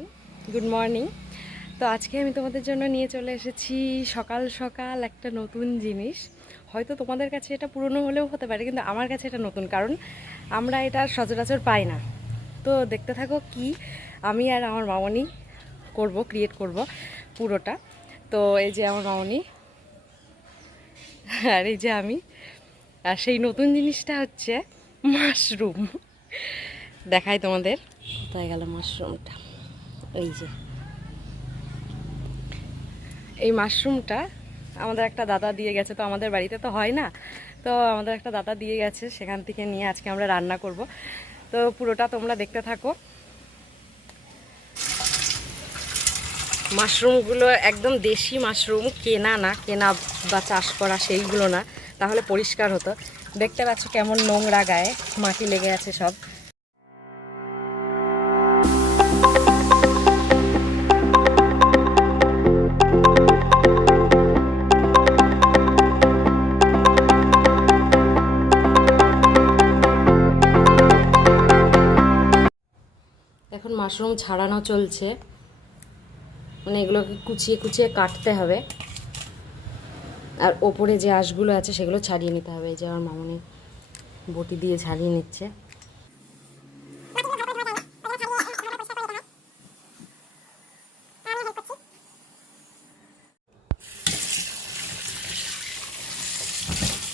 Everyone, good morning. তো আজকে আমি তোমাদের জন্য নিয়ে চলে এসেছি সকাল সকাল একটা নতুন জিনিস। হয়তো তোমাদের কাছে এটা পুরনো হলেও হতে পারে, কিন্তু আমার কাছে এটা নতুন, কারণ আমরা এটা সচরাচর পাই না। তো দেখতে থাকো কি আমি আর আমার মামনি ক্রিয়েট করব পুরোটা। তো এই যে আমার মামনি আর এই যে আমি, আর সেই নতুন জিনিসটা হচ্ছে মাশরুম। দেখাই তোমাদের, কোথায় গেল মাশরুমটা। এই যে এই মাশরুমটা আমাদের একটা দাদা দিয়ে গেছে, তো আমাদের বাড়িতে তো হয় না, তো আমাদের একটা দাদা দিয়ে গেছে, সেখান থেকে নিয়ে আজকে আমরা রান্না করব। তো পুরোটা তোমরা দেখতে থাকো। মাশরুমগুলো একদম দেশি মাশরুম, কেনা বা চাষ করা সেইগুলো না, তাহলে পরিষ্কার হতো। দেখতে পাচ্ছ কেমন নোংরা, গায়ে মাটি লেগে আছে সব। এখন মাশরুম ছাড়ানো চলছে, মানে এগুলোকে কুচিয়ে কুচিয়ে কাটতে হবে, আর ওপরে যে আঁশগুলো আছে সেগুলো ছাড়িয়ে নিতে হবে। এই যে আমার মামনি বটি দিয়ে ছাড়িয়ে নিচ্ছে।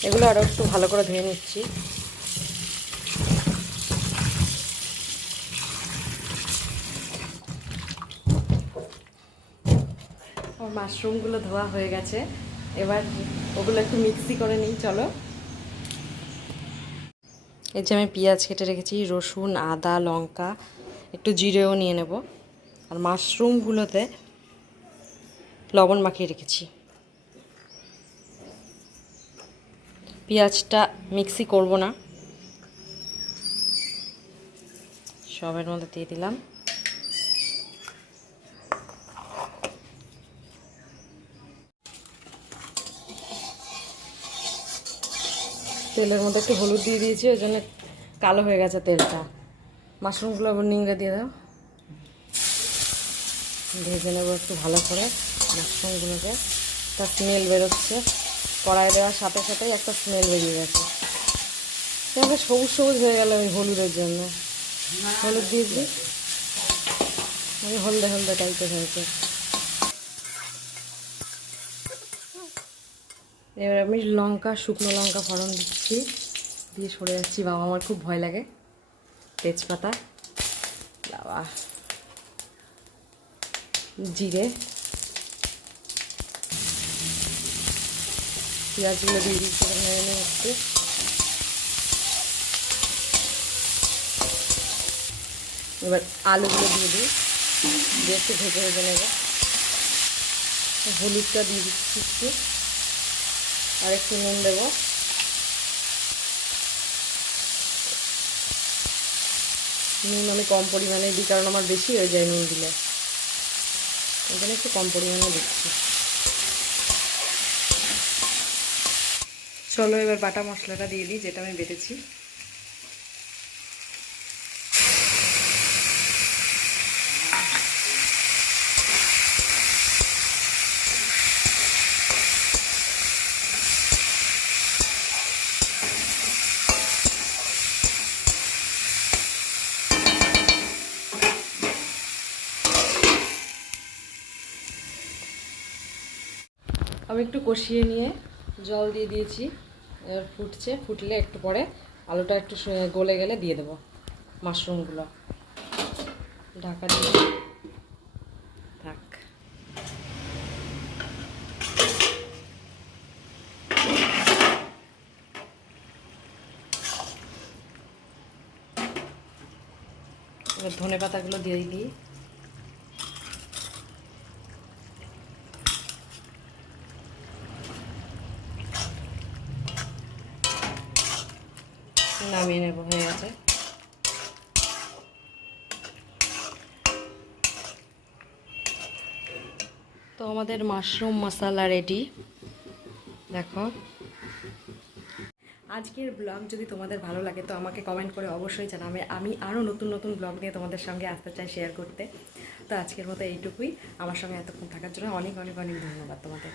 এগুলো আরও একটু ভালো করে ধুয়ে নিচ্ছি। আমার মাশরুমগুলো ধোয়া হয়ে গেছে, এবার ওগুলো একটু মিক্সি করে নিই, চলো। এই যে আমি পেঁয়াজ কেটে রেখেছি, রসুন, আদা, লঙ্কা, একটু জিরেও নিয়ে নেব, আর মাশরুমগুলোতে লবণ মাখিয়ে রেখেছি। পেঁয়াজটা মিক্সি করব না, সবের মধ্যে দিয়ে দিলাম। তেলের মধ্যে একটু হলুদ দিয়ে দিয়েছি, ওই জন্য কালো হয়ে গেছে তেলটা। মাশরুমগুলো নিংড়ে দিয়ে দাও, ভেজে নেবো একটু ভালো করে মাশরুমগুলোকে। একটা স্মেল বেরোচ্ছে, কড়াই দেওয়ার সাথে সাথেই একটা স্মেল বেরিয়ে গেছে। তাহলে সবুজ সবুজ হয়ে গেল ওই হলুদের জন্য। হলুদ দিয়ে দিই, আমি হলদে হলদে টাইপের হয়েছে। এবার আমি শুকনো লঙ্কা ফোড়ন দিচ্ছি, দিয়ে সরে যাচ্ছি। বাবা, আমার খুব ভয় লাগে। তেজপাতা, বাবা, জিরে, পেঁয়াজগুলো দিয়ে দিচ্ছি, নেড়ে নিয়ে একটু। এবার আলুগুলো দিয়ে দিই, দিয়ে একটু ভেজে ভেজে নেবো। হলুদটা দিয়ে দিচ্ছি একটু, আর একটু নুন দেবো। নুন আমি কম পরিমাণে দিই, কারণ আমার বেশি হয়ে যায় নুন দিলে, ওখানে একটু কম পরিমাণে দিচ্ছি। চলো এবার বাটা মশলাটা দিয়ে দিই, যেটা আমি বেটেছি। আমি একটু কষিয়ে নিয়ে জল দিয়ে দিয়েছি, এবার ফুটছে। ফুটলে একটু পরে আলুটা একটু গলে গেলে দিয়ে দেবো মাশরুমগুলো। ঢাকা দিয়ে থাক। এবার ধনে পাতাগুলো দিয়ে দিই। নামিয়ে নেব, হয়ে গেছে। তো আমাদের মাশরুম মশলা রেডি, দেখো। আজকের ব্লগ যদি তোমাদের ভালো লাগে তো আমাকে কমেন্ট করে অবশ্যই জানাবে। আমি আরও নতুন নতুন ব্লগ নিয়ে তোমাদের সঙ্গে আসতে চাই, শেয়ার করতে। তো আজকের মতো এইটুকুই। আমার সঙ্গে এতক্ষণ থাকার জন্য অনেক অনেক অনেক ধন্যবাদ তোমাদের।